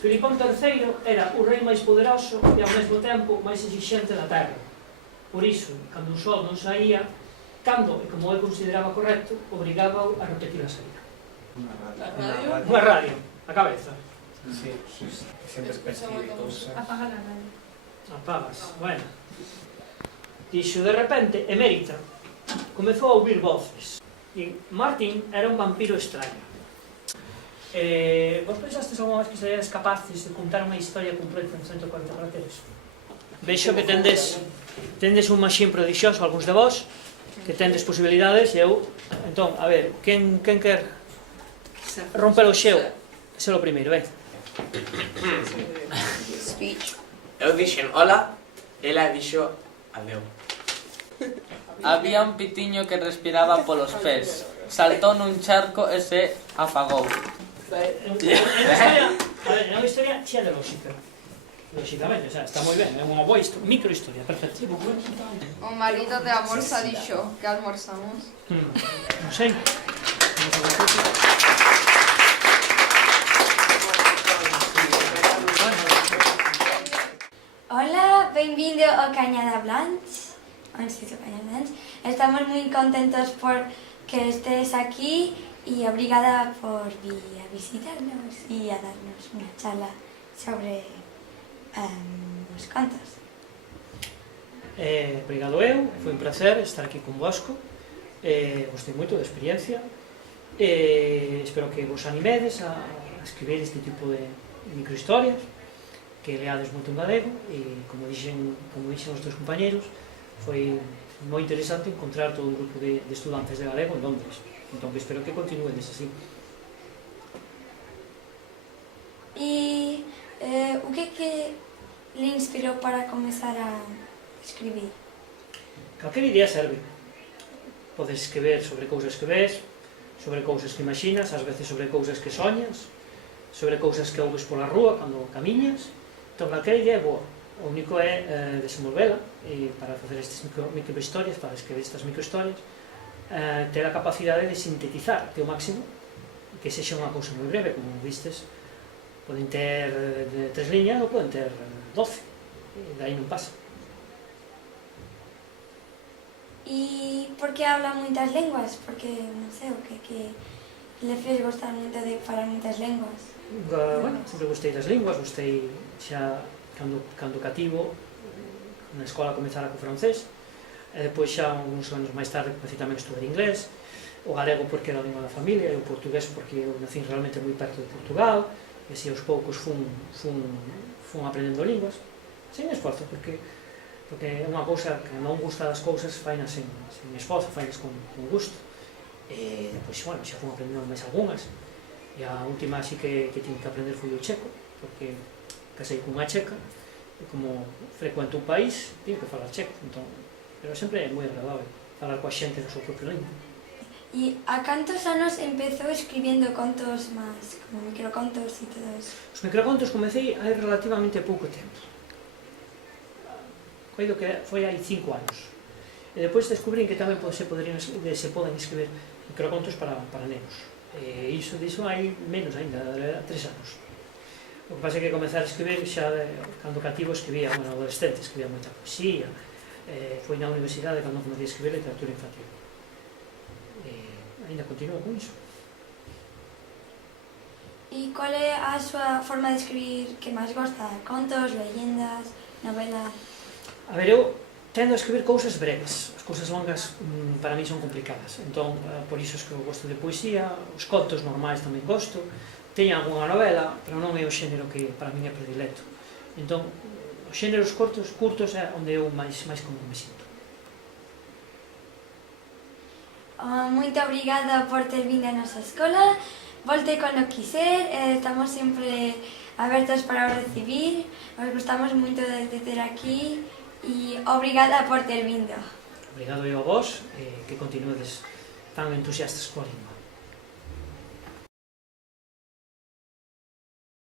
Filipón III era o rei máis poderoso e ao mesmo tempo máis exixente da terra. Por iso, cando o sol non saía, cando, e como ele consideraba correcto, obrigaba-o a repetir a saída. Unha radio, a cabeza. Sí, sempre percibe cousa. Apaga la radio. Apagas, bueno. Dixo, de repente, emérita, comezou a ouvir voces. E Martín era un vampiro extraño. Vos pensastes alguna vez que seríades capaces de contar unha historia completa en 140 caracteres? Vexo que tendes un maxín prodixioso, algúns de vos, que tendes posibilidades, e eu... Entón, a ver, quen quer romper o xeo? Ese é o primeiro, Speech. Eu dixen hola, ela dixo adeu. Había un pitiño que respiraba polos pés. Saltou nun charco e se afagou. É unha historia chea de lógica. Lógicamente, o sea, está moi ben, é unha boa microhistoria, perfecto. O marido de Amorza dixo que almorzamos. Non sei. Hola, benvindo ao Cañada Blanch, ao Instituto Cañada Blanch. Estamos moi contentos por que estés aquí e obrigada por vir a visitarnos e a darnos unha charla sobre os contos. Obrigado eu, foi un placer estar aquí convosco. Gostei moito da experiencia. Espero que vos animedes a escribir este tipo de microhistorias, que leades moito en galego, e como dixen os teus compañeros, foi moi interesante encontrar todo un grupo de estudantes de galego en Londres. Entón, espero que continuedes así. E o que le inspirou para comezar a escribir? Calquera idea serve. Podes escribir sobre cousas que ves, sobre cousas que imaginas, ás veces sobre cousas que soñas, sobre cousas que ouves pola rúa cando camiñas. Entón, calquera idea é boa. O único é desenvolvela, e para facer estas microhistorias, para escribir estas microhistorias, ter a capacidade de sintetizar ao máximo, que sexa unha cousa moi breve, como vistes. Poden ter 3 liñas ou poden ter 12, e dai non pasa. E por que habla moitas linguas? Porque, non sei, o que le fez gostar moito de falar moitas linguas? Bueno, sempre gostei das linguas, gostei xa cando cativo na escola comezara co francés, e depois xa uns anos máis tarde comecei tamén a estudar inglés, o galego porque era a lingua da familia, e o portugués porque eu nací realmente moi perto de Portugal, e así aos poucos fun aprendendo linguas, sen esforzo, porque é unha cousa que non gusta das cousas, fainas sen esforzo, fainas con gusto, e depois, bueno, xa fun aprendendo máis algunhas, e a última así que tive que aprender foi o checo, porque casei cunha checa, e como frecuento un país, tive que falar checo, entón, pero sempre é moi agradable falar coa xente da súa propia lingua. E a cantos anos empezou escribindo contos máis, como microcontos e todo eso? Os microcontos comecei hai relativamente pouco tempo. Coido que foi hai 5 anos. E depois descubrín que tamén se poden escribir microcontos para nenos. E iso hai menos ainda, 3 anos. O que pasa é que comezar a escribir xa cando cativo escribía, bueno, adolescente escribía moita poesía, foi na universidade cando comecei a escribir literatura infantil. Ainda continuo con iso. E qual é a súa forma de escribir que máis gosta? Contos, leyendas, novelas? A ver, eu tendo a escribir cousas breves. As cousas longas para mí son complicadas. Entón, por iso é que eu gosto de poesía, os contos normais tamén gosto. Teño algunha novela, pero non é o xénero que para min é predilecto. Entón, os xéneros curtos é onde eu máis como me sinto. Moito obrigada por ter vindo a nosa escola. Volte cando quiser, estamos sempre abertos para o recibir. Nos gustamos moito de ter aquí e obrigada por ter vindo. Obrigado eu a vos, que continuedes tan entusiastas coa lingua.